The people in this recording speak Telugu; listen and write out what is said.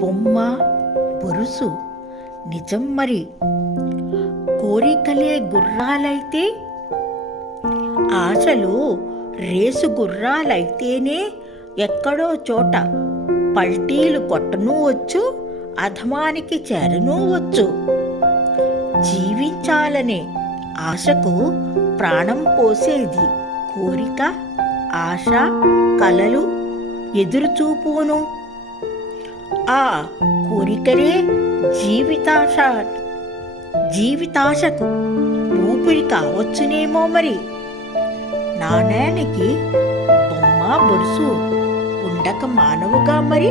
బొమ్మ బొరుసు నిజం మరి. కోరికలే గుర్రాలైతే, ఆశలు రేసు గుర్రాలైతేనే ఎక్కడో చోట పల్టీలు కొట్టనూ వచ్చు, అధమానికి చేరనూ వచ్చు. జీవించాలనే ఆశకు ప్రాణం పోసేది కోరిక, ఆశ, కలలు, ఎదురుచూపును. ఆ కోరికలే జీవితాశకు ఊపిరి కావచ్చునేమో మరి. నాణేనికి బొమ్మ బొరుసు ఉండక మానవుగా మరి.